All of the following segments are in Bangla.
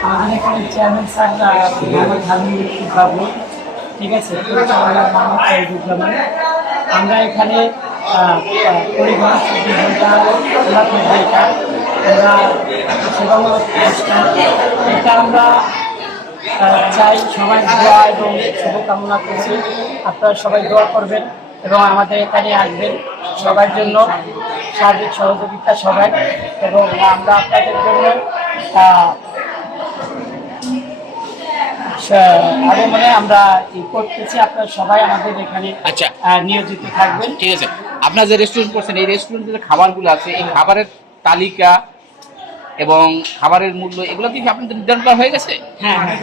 এখানে চেয়ারম্যান স্যার মোহাম্মদ হাবিব বাবু ঠিক আছে? আমরা এখানে ঘণ্টা এটা আমরা আমরা চাই সবাই শুভকামনা করছি। আপনারা সবাই দোয়া করবেন এবং আমাদের এখানে আসবেন সবার জন্য সার্বিক সহযোগিতা সবাই এবং আমরা আপনাদের জন্য আরও মানে আমরা করতেছি আপনারা সবাই আমাদের এখানে আচ্ছা। নিয়োজিত থাকবেন ঠিক আছে আপনার যে রেস্টুরেন্ট করছেন এই যে খাবারগুলো আছে এই খাবারের তালিকা এবং খাবারের মূল্য এগুলো কি আপনাদের নির্ধারণ করা হয়ে গেছে হ্যাঁ হ্যাঁ।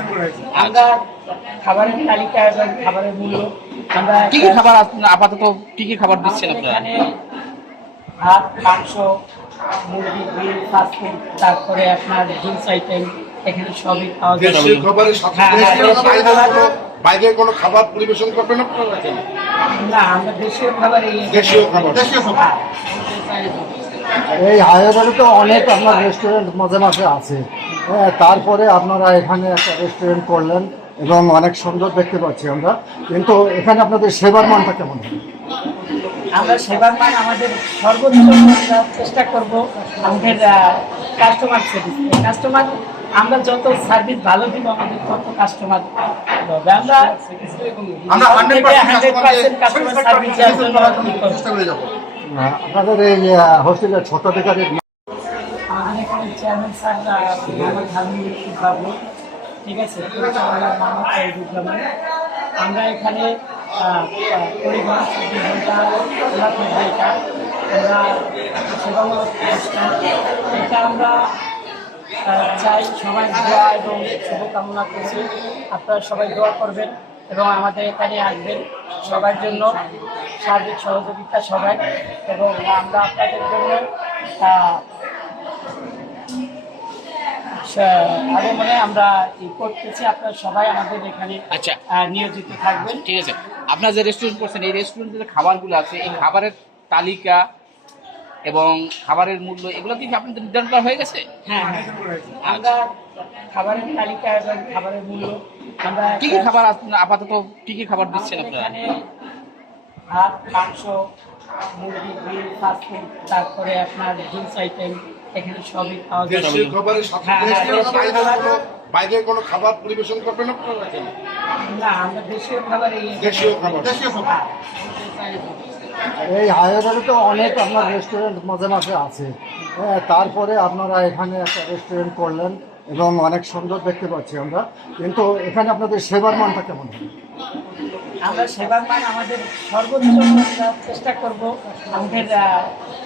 আমরা খাবারের তালিকা এবং খাবারের মূল্য আমরা কি কি খাবার আপাতত কি কি খাবার দিচ্ছেন আপনারা ভাত মাংস মুরগি গ্রিল ফাস্টফুড তারপরে আপনার ড্রিঙ্কস আইটেম এখানে সবই পাওয়া যাবে দেশীয় খাবারের সাথে হ্যাঁ, হ্যাঁ, বাইরের কোনো কোনো খাবার পরিবেশন করবেন আপনারা? না আমরা দেশীয় খাবার এই দেশীয় খাবার। দেশীয় খাবার। এই হায়দ্রাবাদে তো অনেক আপনার রেস্টুরেন্ট মাঝে মাঝে আছে। হ্যাঁ তারপরে আপনারা এখানে একটা রেস্টুরেন্ট করলেন এবং অনেক সুন্দর দেখতে পাচ্ছি আমরা। কিন্তু এখানে আপনাদের সেবার মানটা কেমন? আমরা সেবার মান আমাদের সর্বোচ্চ আমরা চেষ্টা করব আমাদের কাস্টমার সার্ভিস কাস্টমার আমরা যত সার্ভিস ভালো দিব আমাদের তত কাস্টমার আমরা আমরা হান্ড্রেড পার্সেন্ট কাস্টমার সার্ভিস দেওয়ার জন্য চেষ্টা করে। যাব। আপনাদের এই হোস্টেলের ছোট আমাদের এখানে চেয়ারম্যান স্যার ঠিক আছে? আমরা এখানে পরিবহন ঘণ্টা এটা আমরা এটা আমরা চাই সবাই দোয়া এবং শুভকামনা করছি আপনারা সবাই দোয়া করবেন এবং আমাদের এখানে আসবেন সবার জন্য সার্বিক সহযোগিতা সবাই এবং আমরা আপনাদের জন্য আরও মানে আমরা করতেছি আপনারা সবাই আমাদের এখানে আচ্ছা। নিয়োজিত থাকবেন ঠিক আছে আপনার যে রেস্টুরেন্ট করছেন এই যে খাবারগুলো আছে এই খাবারের তালিকা এবং খাবারের মূল্য এগুলো কি আপনাদের নির্ধারণ করা হয়ে গেছে হ্যাঁ হ্যাঁ। আমরা খাবারের তালিকা এবং খাবারের মূল্য আমরা কি কি খাবার আপাতত কি কি খাবার দিচ্ছেন আপনারা ভাত মাংস মুরগি গ্রিল ফাস্টফুড তারপরে আপনার ড্রিঙ্কস আইটেম এখানে সবই পাওয়া খাবারের সাথে হ্যাঁ, হ্যাঁ, বাইরের কোনো খাবার পরিবেশন করবেন আপনারা এখানে? না আমরা দেশীয় খাবার এই দেশীয় খাবার। দেশীয় খাবার। এই হায়দ্রাবাদে তো অনেক আপনার রেস্টুরেন্ট মাঝে মাঝে আছে। হ্যাঁ তারপরে আপনারা এখানে একটা রেস্টুরেন্ট করলেন এবং অনেক সুন্দর দেখতে পাচ্ছি আমরা। কিন্তু এখানে আপনাদের সেবার মানটা কেমন? আমরা সেবার মান আমাদের সর্বোচ্চ চেষ্টা করব আমাদের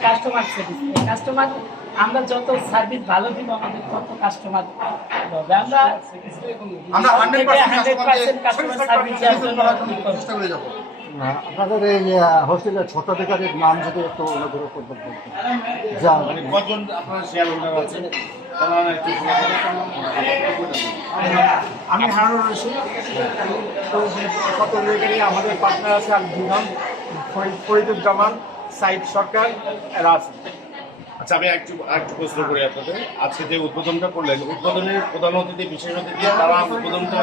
কাস্টমার সার্ভিস কাস্টমার আমরা যত সার্ভিস ভালো দিব আমাদের তত কাস্টমার হবে। আমরা আমরা হান্ড্রেড পার্সেন্ট কাস্টমার সার্ভিস দেওয়ার জন্য চেষ্টা করে যাব। আপনাদের এই হোস্টেলের ছোট অধিকারীর নাম যদি একটু অনুগ্রহ কজন আপনার শেয়ার হোল্ডার আছে আমি হারুন রশিদ তো কত আমাদের পার্টনার আছে আর দুজন ফরিদ- ফরিদুজ্জামান সাইদ সরকার এরা আছে আচ্ছা আমি একটু একটু প্রশ্ন করি আপনাদের। আজকে যে উদ্বোধনটা করলেন, উদ্বোধনের প্রধান অতিথি, বিশেষ অতিথি তারা উদ্বোধনটা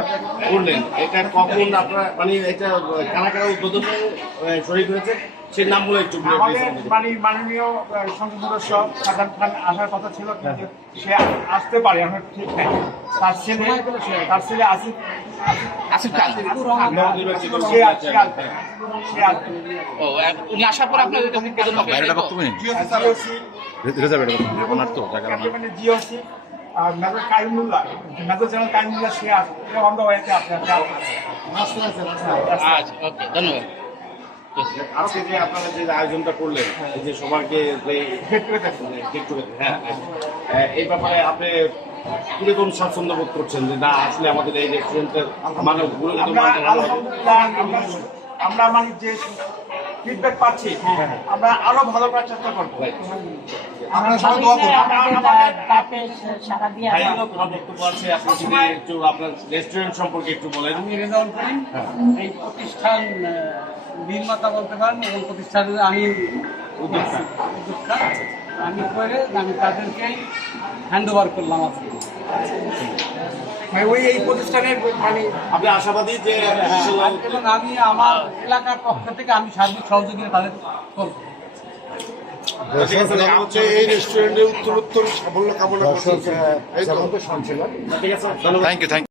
করলেন। এটা কখন আপনারা মানে এটা, কারা কারা উদ্বোধনে শরীর হয়েছে? সেই নামগুলো একটু। মানে মাননীয় আহ, সংসদ সদস্য সাজান খান আসার কথা ছিল কিন্তু সে আসতে পারে আমরা ঠিক নাই তার ছেলে তার ছেলে আসিফ আসিফ খান সে সে আসবে সে আসবে ও উনি আসার পর আপনাদের কাছে উদ্বোধন হবে তাই তো? জিওসি ক্যান্টনমেন্টের জিওসি আর major Kaimullah major general Kaimullah সে অন্ধ হয়েছে আচ্ছা ওকে ধন্যবাদ আজকে যে আপনারা যে আয়োজনটা করলেন যে সবাইকে যে হ্যাঁ হ্যাঁ। এই ব্যাপারে আপনি কীরকম স্বাচ্ছন্দ্য বোধ করছেন যে না আসলে আমাদের এই রেস্টুরেন্টের মানে আমরা মানে যে ফিডব্যাক পাচ্ছি আমরা আরও ভালো করার চেষ্টা করব। সবাই দোয়া আপনার রেস্টুরেন্ট সম্পর্কে একটু বলেন। আমি রেজাউল করিম। এই প্রতিষ্ঠান আহ, নির্মাতা বলতে পারেন এবং প্রতিষ্ঠানের আমি উদ্যোক্তা। উদ্যোক্তা। আমি করে আমি তাদেরকেই হ্যান্ড ওভার করলাম আজকে। ওই এই প্রতিষ্ঠানের মানে আপনি আশাবাদী যে এবং আমি আমার এলাকার পক্ষ থেকে আমি সার্বিক সহযোগিতা তাদের করব। এই উত্তরোত্তর সাফল্য কামনা করছি। Thank you thank